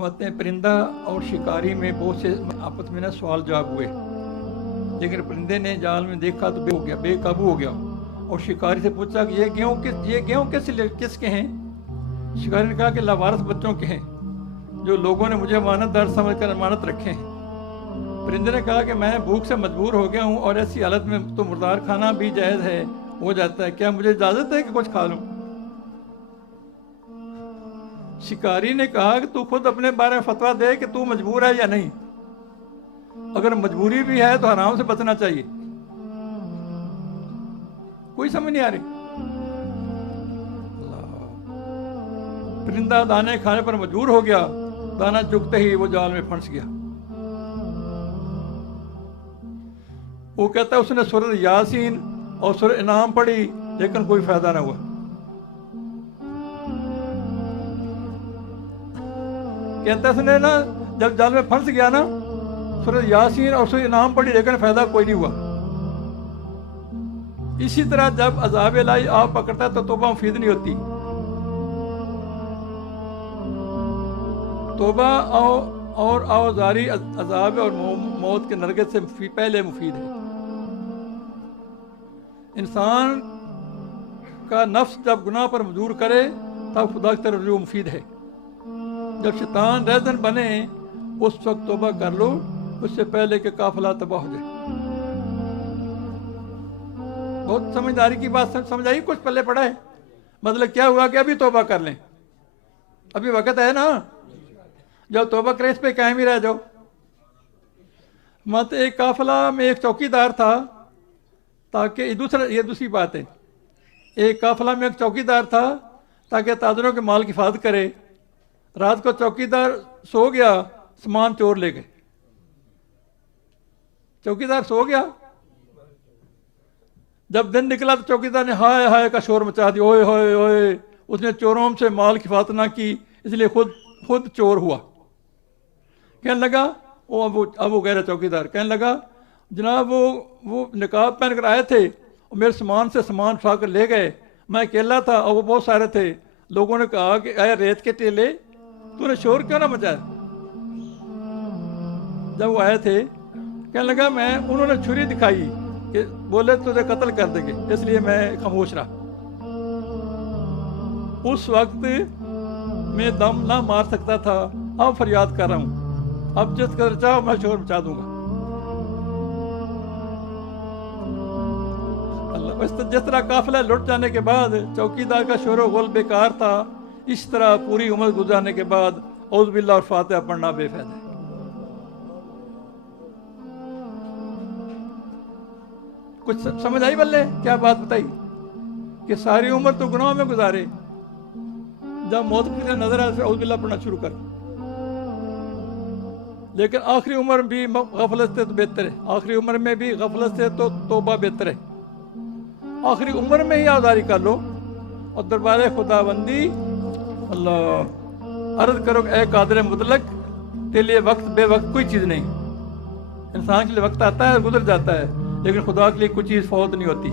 فرماتے ہیں پرندہ اور شکاری میں بہت سے آپس میں سوال جواب ہوئے، لیکن پرندے نے جال میں دیکھا تو بے قابو ہو گیا اور شکاری سے پوچھا کہ یہ گیہوں کس کے ہیں؟ شکاری نے کہا کہ لاوارث بچوں کے ہیں جو لوگوں نے مجھے امانت دار سمجھ کر امانت رکھے ہیں۔ پرندے نے کہا کہ میں بھوک سے مجبور ہو گیا ہوں اور ایسی حالت میں تو مردار کھانا بھی جائز ہو جاتا ہے، کیا مجھے اجازت ہے کہ کچھ کھا لوں؟ شکاری نے کہا کہ تو خود اپنے بارے میں فتویٰ دے کہ تو مجبور ہے یا نہیں، اگر مجبوری بھی ہے تو حرام سے بچنا چاہیے۔ کوئی سمجھ نہیں آ رہی؟ پرندہ دانے کھانے پر مجبور ہو گیا، دانا چگتے ہی وہ جال میں پھنس گیا۔ وہ کہتا ہے اس نے سورۃ یاسین اور سورۃ انعام پڑھی لیکن کوئی فائدہ نہ ہوا۔ کہتا ہے اس نے نا جب جال میں پھنس گیا نا سورۃ یاسین اور سورۃ انعام پڑھی لیکن فائدہ کوئی نہیں ہوا۔ اسی طرح جب عذاب الہی آپ پکڑتا ہے تو توبہ مفید نہیں ہوتی۔ توبہ اور آوازاری عذاب اور موت کے نرگس سے پہلے مفید ہے۔ انسان کا نفس جب گناہ پر مجبور کرے تب خدا کی طرف رجوع مفید ہے۔ جب شیطان رہزن بنے اس وقت توبہ کر لو، اس سے پہلے کہ قافلہ تباہ ہو جائے۔ بہت سمجھداری کی بات سمجھ آئی؟ کچھ پلے پڑا ہے؟ مطلب کیا ہوا کہ ابھی توبہ کر لیں، ابھی وقت ہے نا، جب توبہ کریں اس پہ قائم ہی رہ جاؤ۔ مت ایک قافلہ میں ایک چوکی دار تھا، تاکہ یہ دوسری بات ہے، ایک قافلہ میں ایک چوکی دار تھا تاکہ تاجروں کے مال کی حفاظت کرے۔ رات کو چوکی دار سو گیا، سامان چور لے گئے۔ چوکی دار سو گیا، جب دن نکلا تو چوکی دار نے ہائے ہائے کا شور مچا دیا، اوئے ہوئے اوئے، اس نے چوروں سے مال کی حفاظت نہ کی، اس لیے خود چور ہوا۔ کہنے لگا ابو غیر چوکی دار کہنے لگا جناب وہ نقاب پہن کر آئے تھے اور میرے سامان سے سامان اٹھا کر لے گئے، میں اکیلا تھا اور وہ بہت سارے تھے۔ لوگوں نے کہا کہ اے ریت کے ٹیلے، تو نے شور کیوں نہ مچایا؟ جب وہ آئے تھے کہنے لگا انہوں نے چھری دکھائی کہ بولے تجھے قتل کر دیں گے، اس لیے میں خاموش رہا۔ اس وقت میں دم نہ مار سکتا تھا، اب فریاد کر رہا ہوں، اب جس قدر چاہو میں شور مچا دوں گا۔ جس طرح قافلہ لٹ جانے کے بعد چوکیدار کا شور و غل بیکار تھا، اس طرح پوری عمر گزارنے کے بعد اعوذ باللہ اور فاتحہ پڑھنا بے فائدہ ہے۔ کچھ سمجھ آئی بلے کیا بات بتائی کہ ساری عمر تو گناہوں میں گزارے، جب موت کی نظر آئے پھر اعوذ باللہ پڑھنا شروع کر، لیکن آخری عمر بھی غفلت سے تو بہتر ہے، آخری عمر میں بھی غفلت سے تو توبہ بہتر ہے۔ آخری عمر میں ہی آزاری کر لو اور دربار خدا بندی اللہ عرض کرو اے قادر مطلق، تیرے لیے وقت بے وقت کوئی چیز نہیں۔ انسان کے لیے وقت آتا ہے گزر جاتا ہے، لیکن خدا کے لیے کوئی چیز فوت نہیں ہوتی۔